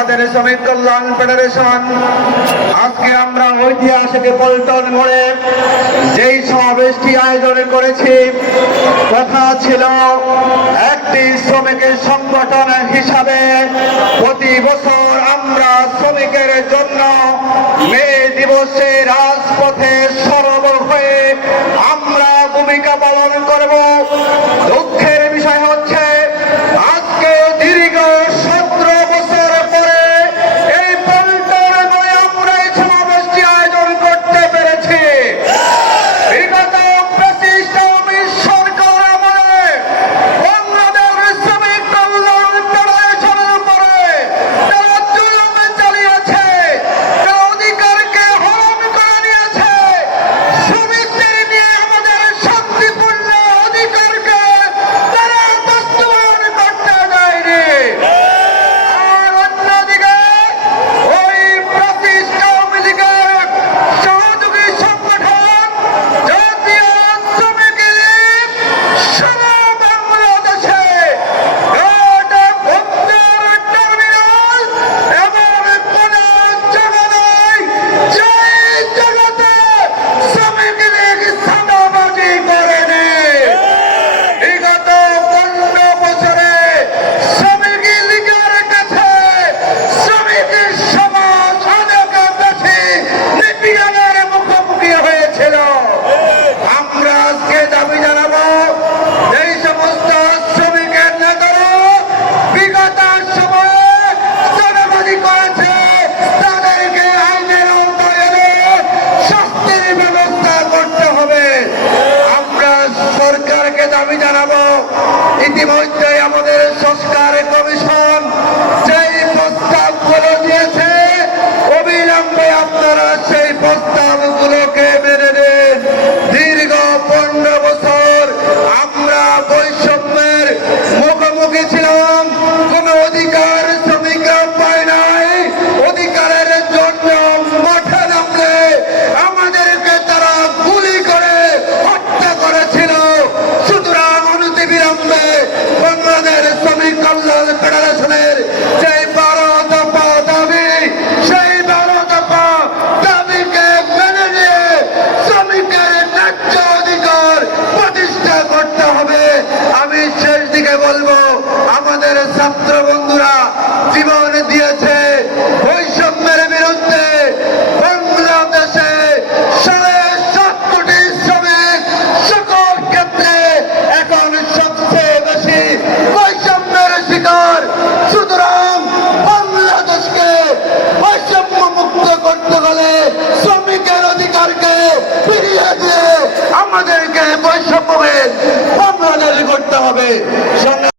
আমাদের কল্যাণ ফেডারেশন। আজকে আমরা ঐতিহাসিক পল্টন মোড়ে যেই সমাবেশটি আয়োজন করেছি, কথা ছিল একটি শ্রমিকের সংগঠন হিসাবে প্রতি বছর আমি জানাব। ইতিমধ্যে হবে। সংগ্রাম